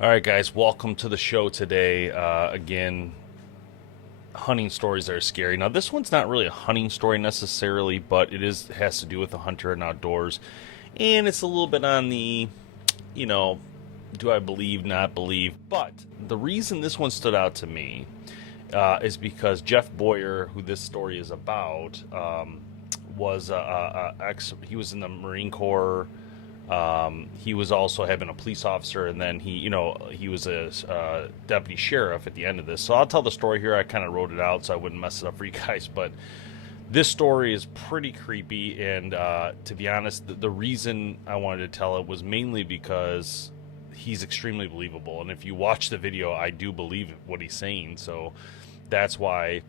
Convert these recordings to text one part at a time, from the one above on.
All right, guys, welcome to the show today. Again, hunting stories that are scary. Now, this one's not really a hunting story necessarily, but has to do with the hunter and outdoors, and it's a little bit on the, you know, do I believe, not believe. But the reason this one stood out to me is because Jeff Boyer, who this story is about, was he was in the Marine Corps. He was also had been a police officer, and then he was a deputy sheriff at the end of this. So I'll tell the story here. I kind of wrote it out so I wouldn't mess it up for you guys. But this story is pretty creepy, and to be honest, the reason I wanted to tell it was mainly because he's extremely believable. And if you watch the video, I do believe what he's saying. So that's why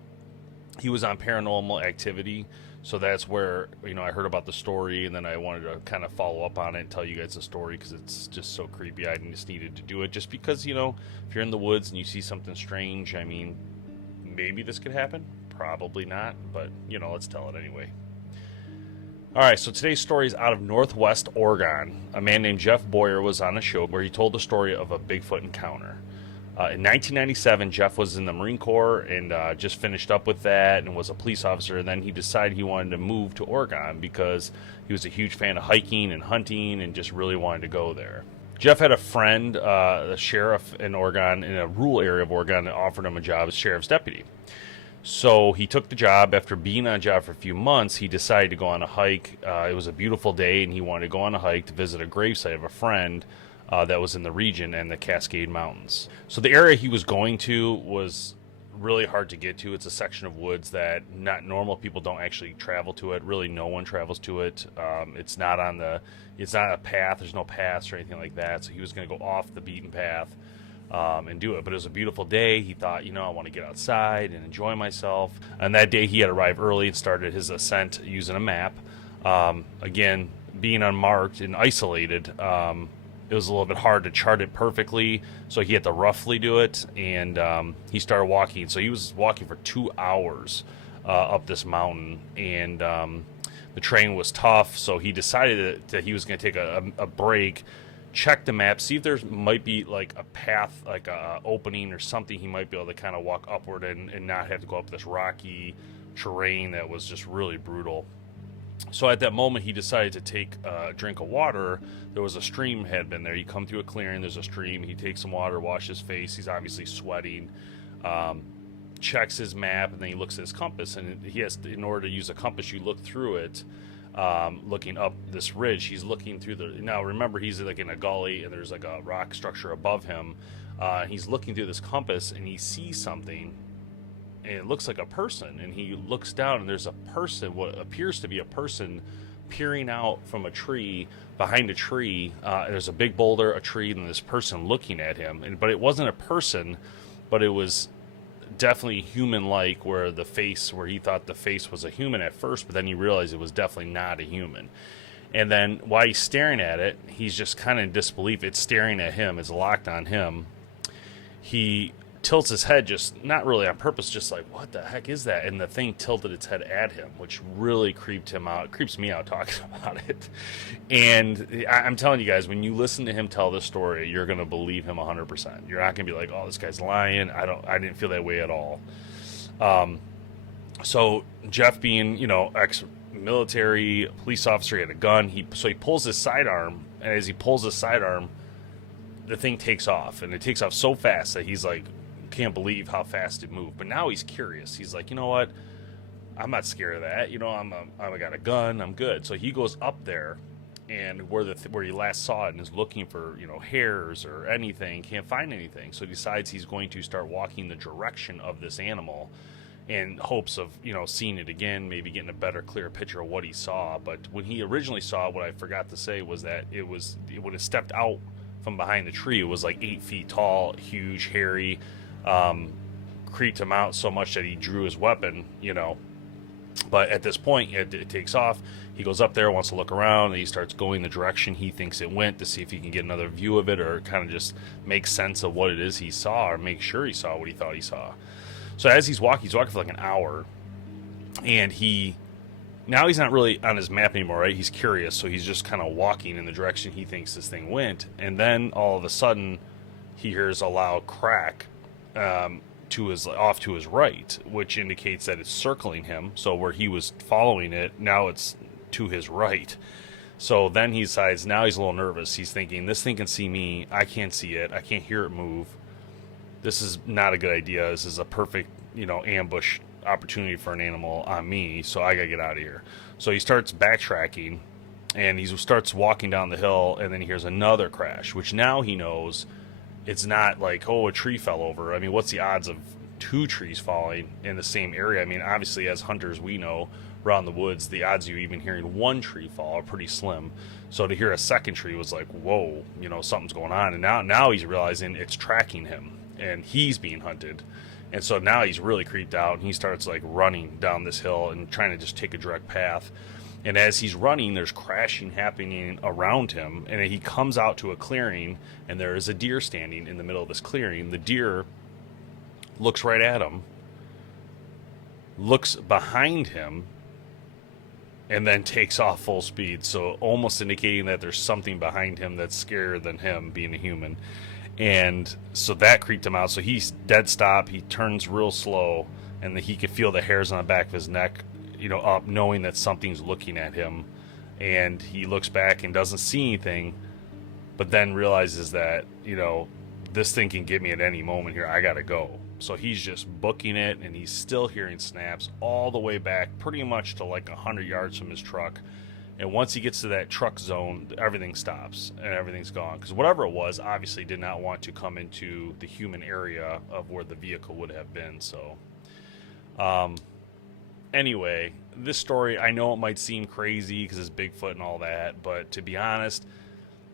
he was on Paranormal Activity. So that's where, I heard about the story, and then I wanted to kind of follow up on it and tell you guys the story because it's just so creepy. I just needed to do it just because, if you're in the woods and you see something strange, I mean, maybe this could happen. Probably not, but, let's tell it anyway. All right, so today's story is out of Northwest Oregon. A man named Jeff Boyer was on a show where he told the story of a Bigfoot encounter. In 1997, Jeff was in the Marine Corps and just finished up with that and was a police officer. And then he decided he wanted to move to Oregon because he was a huge fan of hiking and hunting and just really wanted to go there. Jeff had a friend, a sheriff in Oregon, in a rural area of Oregon, that offered him a job as sheriff's deputy. So he took the job. After being on a job for a few months, he decided to go on a hike. It was a beautiful day, and he wanted to go on a hike to visit a gravesite of a friend that was in the region and the Cascade Mountains. So the area he was going to was really hard to get to. It's a section of woods that not normal people don't actually travel to it. Really, no one travels to it. It's not a path. There's no paths or anything like that. So he was going to go off the beaten path and do it. But it was a beautiful day. He thought, I want to get outside and enjoy myself. And that day he had arrived early and started his ascent using a map. Again, being unmarked and isolated, it was a little bit hard to chart it perfectly, so he had to roughly do it, and he started walking. So he was walking for 2 hours up this mountain, and the terrain was tough, so he decided that he was going to take a break, check the map, see if there might be like a path, like a opening or something he might be able to kind of walk upward and not have to go up this rocky terrain that was just really brutal. So at that moment, he decided to take a drink of water. There was a stream had been there. You come through a clearing, there's a stream. He takes some water, washes his face. He's obviously sweating. Checks his map, and then he looks at his compass. And he has to, in order to use a compass, you look through it, looking up this ridge. He's looking through now remember, he's like in a gully, and there's like a rock structure above him. He's looking through this compass, and he sees something. And it looks like a person, and he looks down, and there's a person, what appears to be a person, peering out from a tree, behind a tree. There's a big boulder, a tree, and this person looking at him. But it wasn't a person, but it was definitely human-like, where he thought the face was a human at first, but then he realized it was definitely not a human. And then while he's staring at it, he's just kind of in disbelief. It's staring at him, it's locked on him. He tilts his head, just not really on purpose, just like, what the heck is that? And the thing tilted its head at him, which really creeped him out. It creeps me out talking about it. And I'm telling you guys, when you listen to him tell this story, you're going to believe him 100%. You're not going to be like, oh, this guy's lying. I didn't feel that way at all. So Jeff, being, ex-military police officer, he had a gun. So he pulls his sidearm, and as he pulls his sidearm, the thing takes off, and it takes off so fast that he's like, can't believe how fast it moved. But now he's curious. He's like, you know what? I'm not scared of that. I got a gun. I'm good. So he goes up there, and where he last saw it, and is looking for hairs or anything. Can't find anything. So he decides he's going to start walking the direction of this animal, in hopes of seeing it again, maybe getting a better, clearer picture of what he saw. But when he originally saw it, what I forgot to say was that it would have stepped out from behind the tree. It was like 8 feet tall, huge, hairy. Creeped him out so much that he drew his weapon, But at this point, it takes off. He goes up there, wants to look around, and he starts going the direction he thinks it went to see if he can get another view of it, or kind of just make sense of what it is he saw, or make sure he saw what he thought he saw. So as he's walking for like an hour, and now he's not really on his map anymore, right? He's curious, so he's just kind of walking in the direction he thinks this thing went, and then all of a sudden, he hears a loud crack off to his right, which indicates that it's circling him. So where he was following it, now it's to his right. So then he decides, now he's a little nervous. He's thinking, this thing can see me. I can't see it. I can't hear it move. This is not a good idea. This is a perfect, ambush opportunity for an animal on me. So I got to get out of here. So he starts backtracking, and he starts walking down the hill, and then he hears another crash, which now he knows it's not like, oh, a tree fell over. I mean, what's the odds of 2 trees falling in the same area? I mean, obviously, as hunters, we know around the woods, the odds of you even hearing 1 tree fall are pretty slim. So to hear a second tree was like, whoa, something's going on. And now he's realizing it's tracking him, and he's being hunted. And so now he's really creeped out, and he starts like running down this hill and trying to just take a direct path. And as he's running, there's crashing happening around him, and he comes out to a clearing, and there is a deer standing in the middle of this clearing. The deer looks right at him, looks behind him, and then takes off full speed. So almost indicating that there's something behind him that's scarier than him being a human. And so that creeped him out. So he's dead stop. He turns real slow, and he could feel the hairs on the back of his neck up, knowing that something's looking at him. And he looks back and doesn't see anything, but then realizes that, this thing can get me at any moment here. I gotta go. So he's just booking it, and he's still hearing snaps all the way back, pretty much to like 100 yards from his truck. And once he gets to that truck zone, everything stops and everything's gone. Because whatever it was, obviously did not want to come into the human area of where the vehicle would have been. So, anyway, this story, I know it might seem crazy because it's Bigfoot and all that, but to be honest,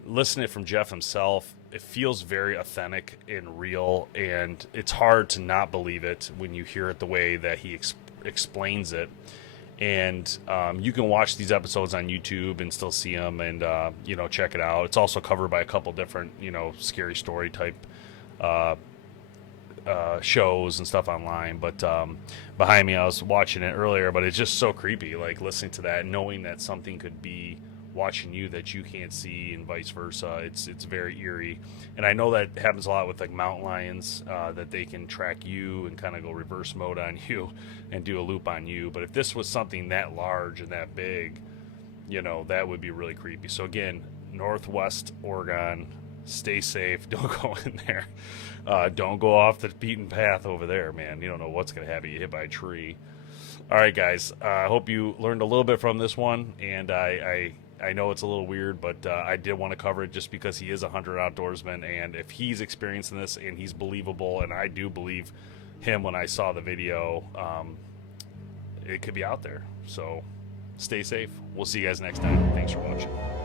listening from Jeff himself, it feels very authentic and real, and it's hard to not believe it when you hear it the way that he explains it. And you can watch these episodes on YouTube and still see them, and check it out. It's also covered by a couple different scary story type shows and stuff online. But behind me, I was watching it earlier, but it's just so creepy, like listening to that, knowing that something could be watching you that you can't see, and vice versa. It's very eerie. And I know that happens a lot with like mountain lions, that they can track you and kind of go reverse mode on you and do a loop on you. But if this was something that large and that big, that would be really creepy. So again, Northwest Oregon, stay safe. Don't go in there. Don't go off the beaten path over there, man. You don't know what's going to have you hit by a tree. All right, guys. I hope you learned a little bit from this one, and I know it's a little weird, but I did want to cover it just because he is a hunter outdoorsman, and if he's experiencing this and he's believable, and I do believe him when I saw the video, it could be out there. So stay safe. We'll see you guys next time. Thanks for watching.